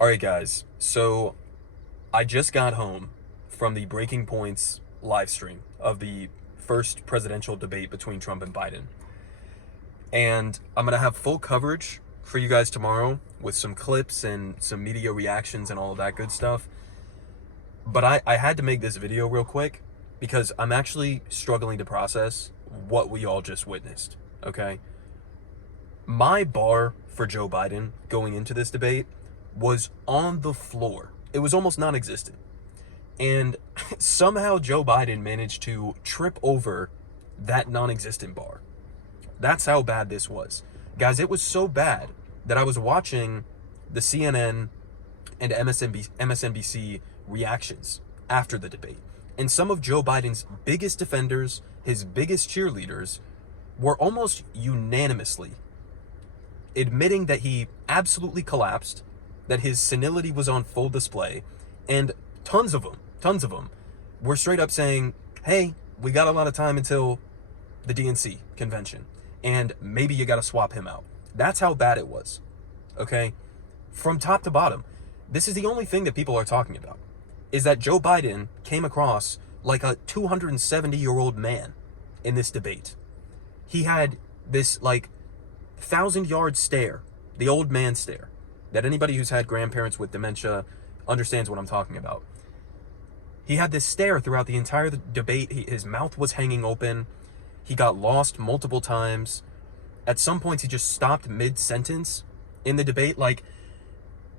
All right, guys. So I just got home from the Breaking Points live stream of the first presidential debate between Trump and Biden. And I'm going to have full coverage for you guys tomorrow with some clips and some media reactions and all of that good stuff. But I had to make this video real quick because I'm actually struggling to process what we all just witnessed, okay? My bar for Joe Biden going into this debate was on the floor. It was almost non-existent. And somehow Joe Biden managed to trip over that non-existent bar. That's how bad this was. Guys, it was so bad that I was watching the CNN and MSNBC reactions after the debate. And some of Joe Biden's biggest defenders, his biggest cheerleaders, were almost unanimously admitting that he absolutely collapsed, that his senility was on full display, and tons of them were straight up saying, hey, we got a lot of time until the DNC convention, and maybe you got to swap him out. That's how bad it was, okay? From top to bottom, this is the only thing that people are talking about, is that Joe Biden came across like a 270-year-old man in this debate. He had this, 1,000-yard stare, the old man stare, that anybody who's had grandparents with dementia understands what I'm talking about. He had this stare throughout the entire debate. His mouth was hanging open. He got lost multiple times. At some points, he just stopped mid-sentence in the debate.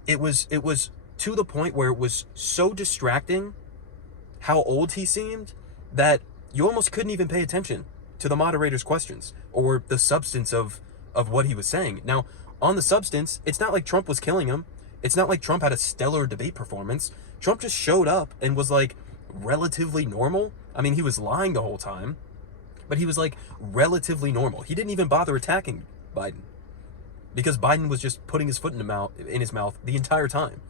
It was to the point where it was so distracting how old he seemed that you almost couldn't even pay attention to the moderator's questions or the substance of what he was saying. Now, on the substance, it's not like Trump was killing him. It's not like Trump had a stellar debate performance. Trump just showed up and was relatively normal. I mean, he was lying the whole time, but he was relatively normal. He didn't even bother attacking Biden because Biden was just putting his foot in his mouth the entire time.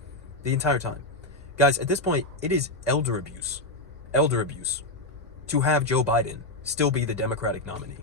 The entire time. Guys, at this point, it is elder abuse to have Joe Biden still be the Democratic nominee.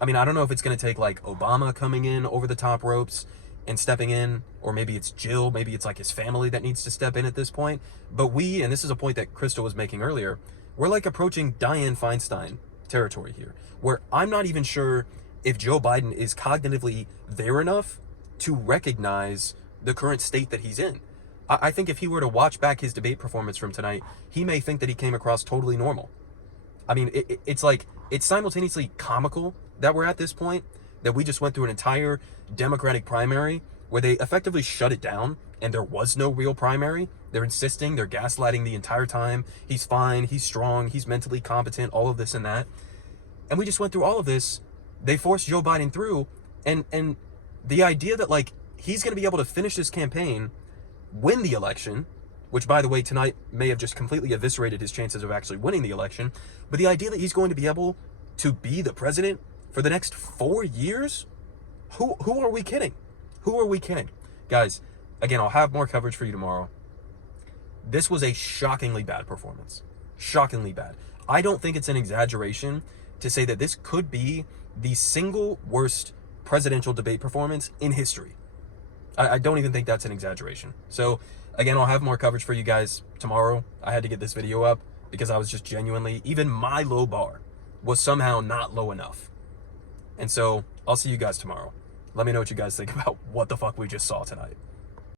I mean, I don't know if it's going to take Obama coming in over the top ropes and stepping in, or maybe it's Jill, maybe it's his family that needs to step in at this point. But and this is a point that Crystal was making earlier, we're approaching Dianne Feinstein territory here, where I'm not even sure if Joe Biden is cognitively there enough to recognize the current state that he's in. I think if he were to watch back his debate performance from tonight, he may think that he came across totally normal. I mean, it's simultaneously comical that we're at this point, that we just went through an entire Democratic primary where they effectively shut it down and there was no real primary. They're insisting, they're gaslighting the entire time. He's fine, he's strong, he's mentally competent, all of this and that. And we just went through all of this. They forced Joe Biden through, and the idea that he's going to be able to finish this campaign, win the election, which, by the way, tonight may have just completely eviscerated his chances of actually winning the election. But the idea that he's going to be able to be the president for the next 4 years? Who are we kidding? Who are we kidding? Guys, again, I'll have more coverage for you tomorrow. This was a shockingly bad performance. Shockingly bad. I don't think it's an exaggeration to say that this could be the single worst presidential debate performance in history. I don't even think that's an exaggeration. So, again, I'll have more coverage for you guys tomorrow. I had to get this video up because I was just genuinely, even my low bar was somehow not low enough. And so, I'll see you guys tomorrow. Let me know what you guys think about what the fuck we just saw tonight.